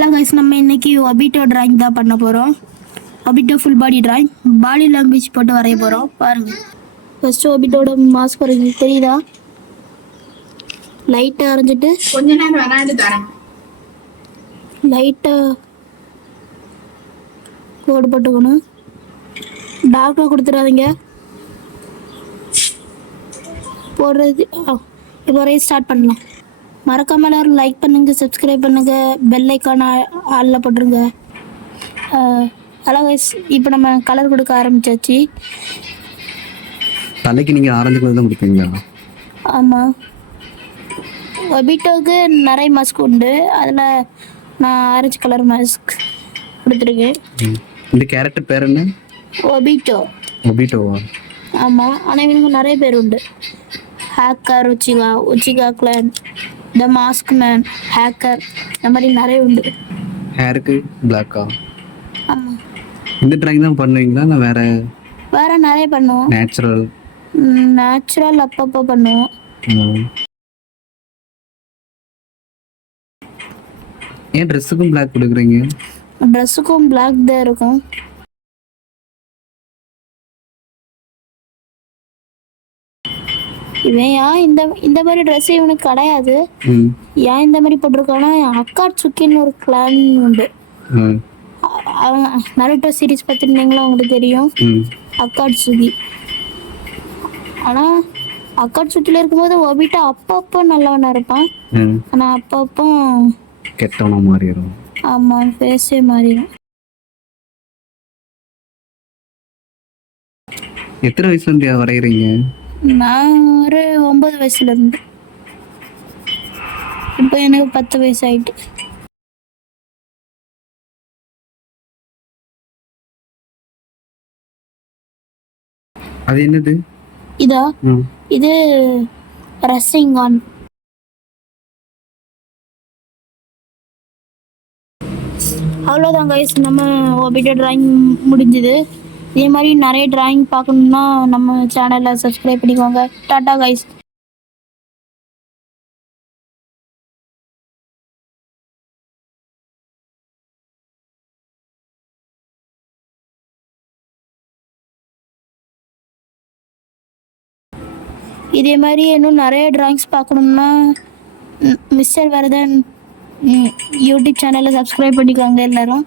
Hello guys நம்ம இன்னைக்கு Obito drawing தான் பண்ண போகிறோம் Obito full body drawing body language போட்டு வரைய போகிறோம் பாருங்க. ஃபர்ஸ்ட் ஒபிட்டோட மாஸ்க் வரைஞ்சி தெரியுதா? லைட்டாக வரைஞ்சிட்டு கொஞ்ச நேரம் விளையாண்டு தரேன். லைட்டாக கோடு போட்டுக்கணும். டார்க்காக கொடுத்துடாதீங்க. போடுறது ஆ, இப்போ வரைய ஸ்டார்ட் பண்ணலாம். மறக்காம எல்லாரும் லைக் பண்ணுங்க சப்ஸ்கிரைப் பண்ணுங்க பெல் ஐக்கான ஆளில் போட்டுருங்க. ஹலோ கைஸ் இப்போ நம்ம கலர் கொடுக்க ஆரம்பிச்சாச்சு. தலைக்கு நீங்கள் ஆரஞ்சு கலர் தான் கொடுப்பீங்களா? ஆமாம் ஒபிட்டோவுக்கு நிறைய மாஸ்க் உண்டு. அதில் நான் ஆரஞ்சு கலர் மாஸ்க் கொடுத்துருக்கேன். இந்த கேரக்டர் பேர் என்ன? ஒபிட்டோ ஒபிட்டோவா ஆமாம் ஆனால் இவங்க நிறைய பேர் உண்டு. Hacker Uchiha Uchiha clan the mask man hacker இந்த மாதிரி நிறைய உண்டு. ஹேருக்கு பிளாக்கா இந்த ட்ராயிங் தான் பண்ணுவீங்களா? இல்லை வேற வேற நிறைய பண்ணுவோம். நேச்சுரல் நேச்சுரல் அப்பப்போ பண்ணுவோம். ஏன் ட்ரெஸ்ஸுக்கும் பிளாக் கொடுக்குறீங்க? ட்ரெஸ்ஸுக்கும் பிளாக் தான் இருக்கும். இவன் ஏன் இந்த இந்த மாதிரி ட்ரெஸ் இவனுக்கு கிடையாது. ஏன் இந்த மாதிரி போட்டிருக்கான்னா அக்காட் சுக்கின்னு ஒரு கிளான் உண்டு. அவங்க நருட்டோ சீரிஸ் பார்த்துருந்தீங்களா? உங்களுக்கு தெரியும். ம். அக்காட் சுகி ஆனால் அக்காட் சுக்கியில் இருக்கும்போது ஒபிட்டா அப்பப்போ நல்லவனா இருப்பான். ம். ஆனால் அப்பப்போ கெட்டவனா மாறிடும் ஆமாம் ஃபேஸே மாறிடும். எத்தனை வயசுல இருந்து வரைகிறீங்க? நான் ஒரு ஒன்பது வயசுல இருந்து இப்போ எனக்கு பத்து வயசு ஆயிட்டு அது என்னது? இதா? இது ரஸ்ஸிங் ஆன் அவ்வளோதான் கைஸ் நம்ம ஒபிட்ட டிராயிங் முடிஞ்சுது. இதே மாதிரி நிறைய டிராயிங் பார்க்கணுன்னா நம்ம சேனலை சப்ஸ்கிரைப் பண்ணிக்கோங்க. டாட்டா கைஸ் இதே மாதிரி இன்னும் நிறைய டிராயிங்ஸ் பார்க்கணும்னா மிஸ்டர் வரதன் யூடியூப் சேனலை சப்ஸ்கிரைப் பண்ணிக்கோங்க எல்லாரும்.